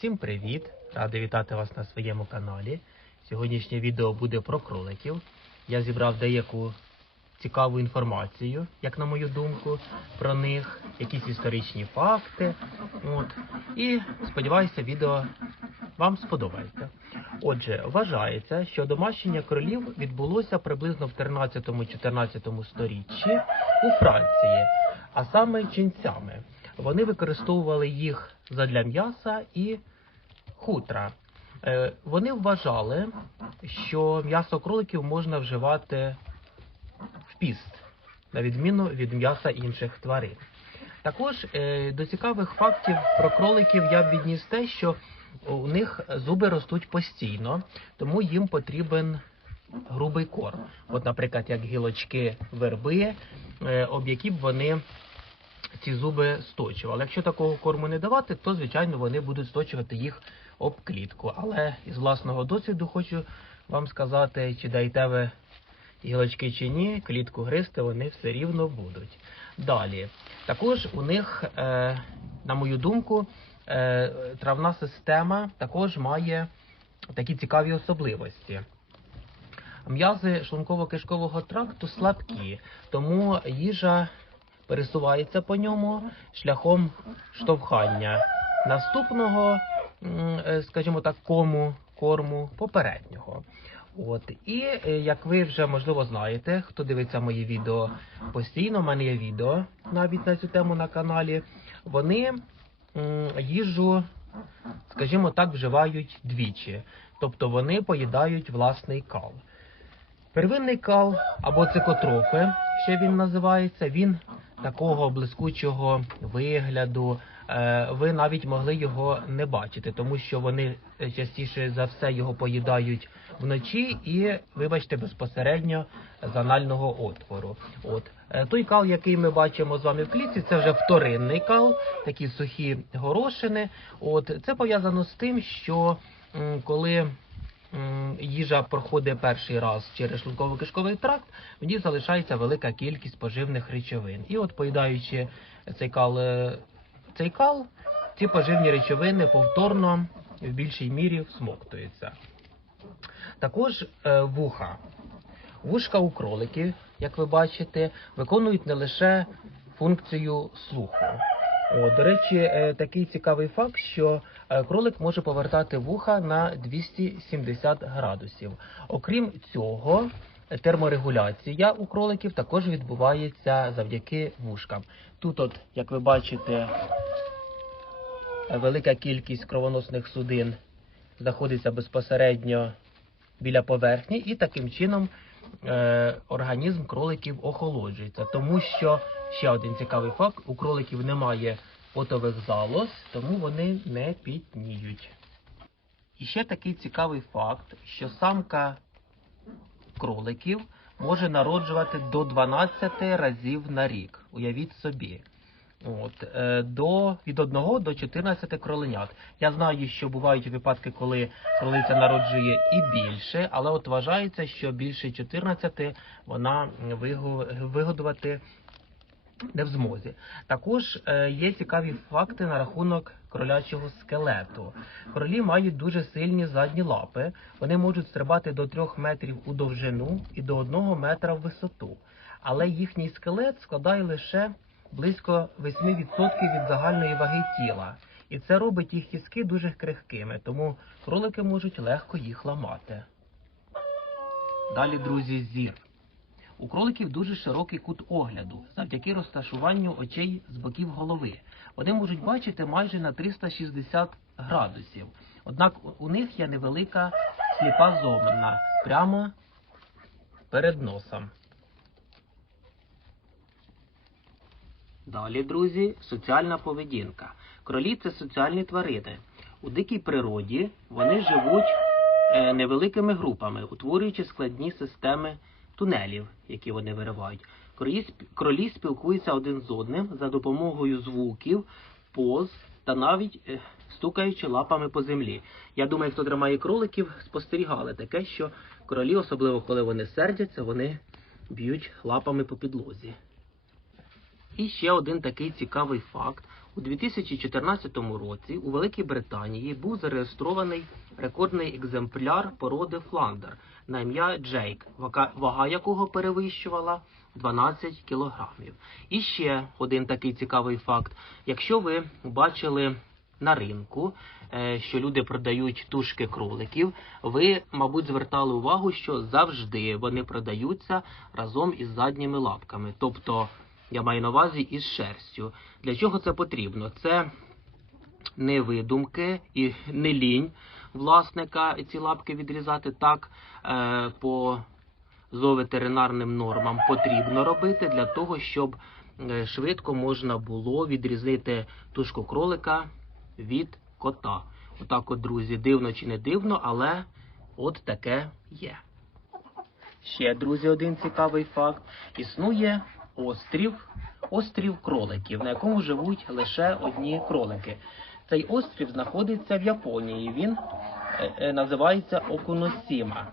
Всім привіт! Радий вітати вас на своєму каналі. Сьогоднішнє відео буде про кроликів. Я зібрав деяку цікаву інформацію, як на мою думку, про них, якісь історичні факти. От. І сподіваюся, відео вам сподобається. Отже, вважається, що домашнення кролів відбулося приблизно в 13-14 сторіччі у Франції, а саме ченцями. Вони використовували їх задля м'яса і хутра. Е, Вони вважали, що м'ясо кроликів можна вживати в піст, на відміну від м'яса інших тварин. Також е, до цікавих фактів про кроликів я б відніс те, що у них зуби ростуть постійно, тому їм потрібен грубий корм. От, наприклад, як гілочки верби, е, об які б вони ці зуби сточували. Якщо такого корму не давати, то звичайно вони будуть сточувати їх об клітку. Але із власного досвіду хочу вам сказати, чи даєте ви гілочки чи ні, клітку гристи вони все рівно будуть. Далі, також у них, е, на мою думку, е, травна система також має такі цікаві особливості. М'язи шлунково-кишкового тракту слабкі, тому їжа пересувається по ньому шляхом штовхання наступного, е, скажімо так, кому корму попереднього. От і е, як ви вже можливо знаєте, хто дивиться мої відео постійно, в мене є відео навіть на цю тему на каналі. Вони їжу, скажімо так, вживають двічі, тобто вони поїдають власний кал. Первинний кал або цикотрофи, ще він називається, він такого блискучого вигляду. Е, Ви навіть могли його не бачити, тому що вони е, частіше за все його поїдають вночі і, вибачте, безпосередньо з анального отвору. От Е, той кал, який ми бачимо з вами в клітці, це вже вторинний кал, такі сухі горошини. От це пов'язано з тим, що коли їжа проходить перший раз через шлунково-кишковий тракт, в ній залишається велика кількість поживних речовин. І от поїдаючи цей кал, е, цей кал, ці поживні речовини повторно в більшій мірі всмоктуються. Також е, вуха. Вушка у кроликів, як ви бачите, виконують не лише функцію слуху. О, до речі, е, такий цікавий факт, що е, кролик може повертати вуха на 270 градусів. Окрім цього, терморегуляція у кроликів також відбувається завдяки вушкам. Тут, от, як ви бачите, велика кількість кровоносних судин знаходиться безпосередньо біля поверхні, і таким чином е, організм кроликів охолоджується. Тому що ще один цікавий факт: у кроликів немає потових залоз, тому вони не пітніють. І ще такий цікавий факт, що самка кроликів може народжувати до 12 разів на рік. Уявіть собі. От, е, до, від 1 до 14 кроленят. Я знаю, що бувають випадки, коли кролиця народжує і більше, але от вважається, що більше 14 вона вигодувати не в змозі. Також е, є цікаві факти на рахунок кролячого скелету. Кролі мають дуже сильні задні лапи. Вони можуть стрибати до 3 метрів у довжину і до 1 метра в висоту. Але їхній скелет складає лише близько 8% від загальної ваги тіла. І це робить їх кістки дуже крихкими, тому кролики можуть легко їх ламати. Далі, друзі, зір. У кроликів дуже широкий кут огляду завдяки розташуванню очей з боків голови. Вони можуть бачити майже на 360 градусів. Однак у них є невелика сліпа зона прямо перед носом. Далі, друзі, соціальна поведінка. Кролі це соціальні тварини. У дикій природі вони живуть е, невеликими групами, утворюючи складні системи тунелів, які вони виривають. Кролі, спілкуються один з одним за допомогою звуків, поз та навіть е, стукаючи лапами по землі. Я думаю, хто тримає кроликів, спостерігали таке, що кролі, особливо коли вони сердяться, вони б'ють лапами по підлозі. І ще один такий цікавий факт. У 2014 році у Великій Британії був зареєстрований рекордний екземпляр породи Фландер на ім'я Джейк, вага- якого перевищувала 12 кілограмів. І ще один такий цікавий факт. Якщо ви бачили на ринку, е, що люди продають тушки кроликів, ви, мабуть, звертали увагу, що завжди вони продаються разом із задніми лапками. Тобто, я маю на увазі із шерстю. Для чого це потрібно? Це не видумки і не лінь власника ці лапки відрізати так е, по зооветеринарним нормам потрібно робити для того, щоб е, швидко можна було відрізнити тушку кролика від кота. Отак, от, друзі, дивно чи не дивно, але от таке є. Ще, друзі, один цікавий факт. Існує острів, острів кроликів, на якому живуть лише одні кролики. Цей острів знаходиться в Японії. Він е, е, називається Окуносіма.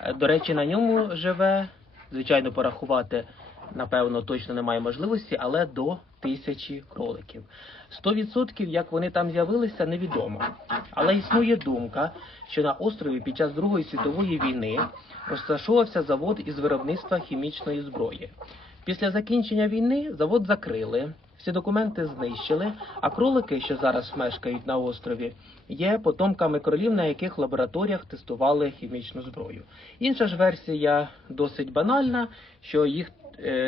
Е, До речі, на ньому живе, звичайно, порахувати, напевно, точно немає можливості, але до тисячі кроликів. 100% як вони там з'явилися, невідомо. Але існує думка, що на острові під час Другої світової війни розташовувався завод із виробництва хімічної зброї. Після закінчення війни завод закрили, всі документи знищили, а кролики, що зараз мешкають на острові, є потомками кролів, на яких лабораторіях тестували хімічну зброю. Інша ж версія досить банальна, що їх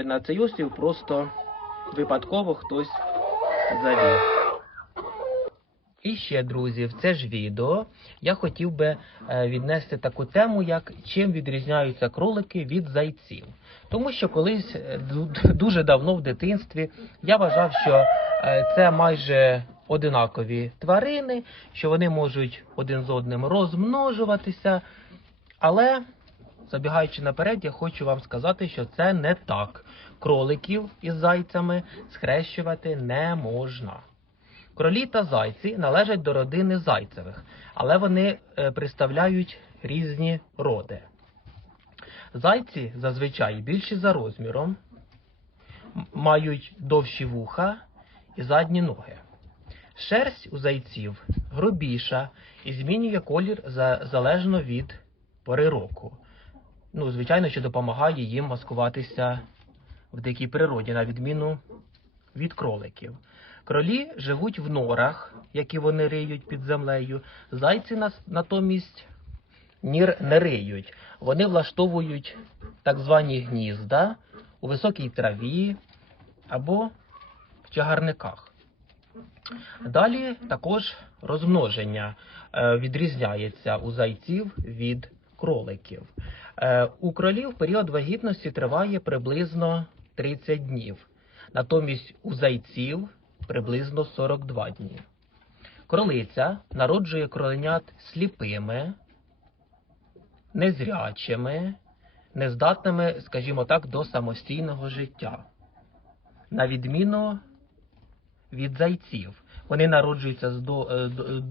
на цей острів просто випадково хтось завів. І ще, друзі, в це ж відео я хотів би е, віднести таку тему, як чим відрізняються кролики від зайців. Тому що колись е, дуже давно в дитинстві я вважав, що е, це майже одинакові тварини, що вони можуть один з одним розмножуватися. Але, забігаючи наперед, я хочу вам сказати, що це не так. Кроликів із зайцями схрещувати не можна. Кролі та зайці належать до родини зайцевих, але вони е, представляють різні роди. Зайці зазвичай більші за розміром, мають довші вуха і задні ноги. Шерсть у зайців грубіша і змінює колір за, залежно від пори року. Ну, звичайно, що допомагає їм маскуватися в дикій природі, на відміну від кроликів. Кролі живуть в норах, які вони риють під землею. Зайці нас- натомість нір не риють. Вони влаштовують так звані гнізда у високій траві або в чагарниках. Далі також розмноження е, відрізняється у зайців від кроликів. Е, У кролів період вагітності триває приблизно 30 днів. Натомість у зайців приблизно 42 дні. Кролиця народжує кроленят сліпими, незрячими, нездатними, скажімо так, до самостійного життя. На відміну від зайців. Вони народжуються е, е,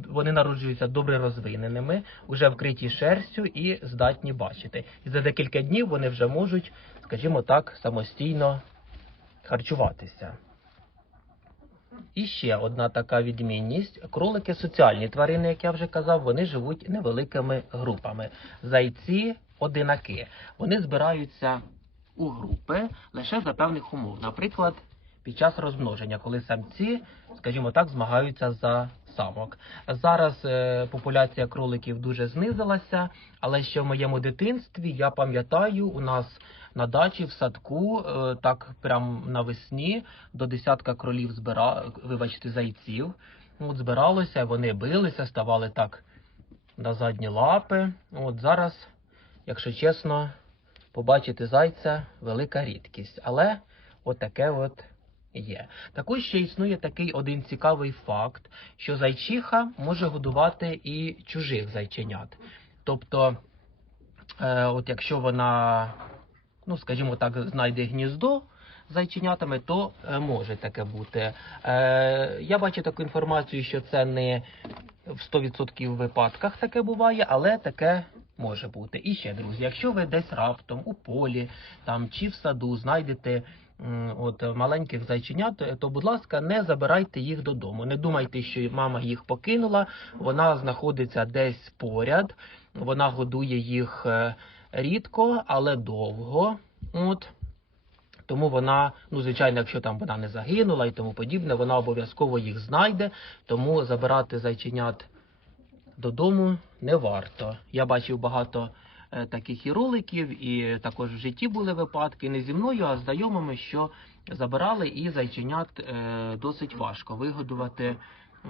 вони народжуються добре розвиненими, уже вкриті шерстю і здатні бачити. І за декілька днів вони вже можуть, скажімо так, самостійно харчуватися. І ще одна така відмінність: кролики соціальні тварини, як я вже казав, вони живуть невеликими групами. Зайці одинаки. Вони збираються у групи лише за певних умов. Наприклад, під час розмноження, коли самці, скажімо так, змагаються за самок. Зараз е, популяція кроликів дуже знизилася, але ще в моєму дитинстві я пам'ятаю, у нас на дачі в садку, е, так прям навесні до десятка кролів збира... вибачте, зайців. От збиралося, вони билися, ставали так на задні лапи. От зараз, якщо чесно, побачити зайця велика рідкість. Але отаке от є. Також ще існує такий один цікавий факт, що зайчиха може годувати і чужих зайченят. Тобто, е, от якщо вона, ну скажімо так, знайде гніздо зайченятами, то е, може таке бути. Е, я бачу таку інформацію, що це не в 100% випадках таке буває, але таке може бути. І ще, друзі, якщо ви десь раптом у полі там чи в саду знайдете от маленьких зайченят, е, то, будь ласка, не забирайте їх додому. Не думайте, що мама їх покинула. Вона знаходиться десь поряд. Вона годує їх е, рідко, але довго. От. Тому вона, ну звичайно, якщо там вона не загинула і тому подібне, вона обов'язково їх знайде. Тому забирати зайченят додому не варто. Я бачив багато е, таких і роликів, і також в житті були випадки не зі мною, а знайомими, що забирали і зайченят е, досить важко вигодувати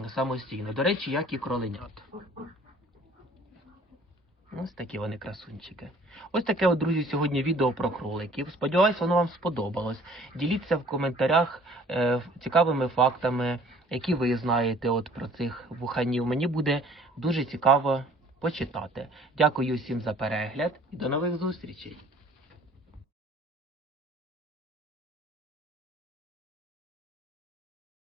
самостійно. До речі, як і кроленят. Ось такі вони красунчики. Ось таке, от, друзі, сьогодні відео про кроликів. Сподіваюсь, воно вам сподобалось. Діліться в коментарях е, цікавими фактами, які ви знаєте от про цих вуханів. Мені буде дуже цікаво почитати. Дякую всім за перегляд і до нових зустрічей.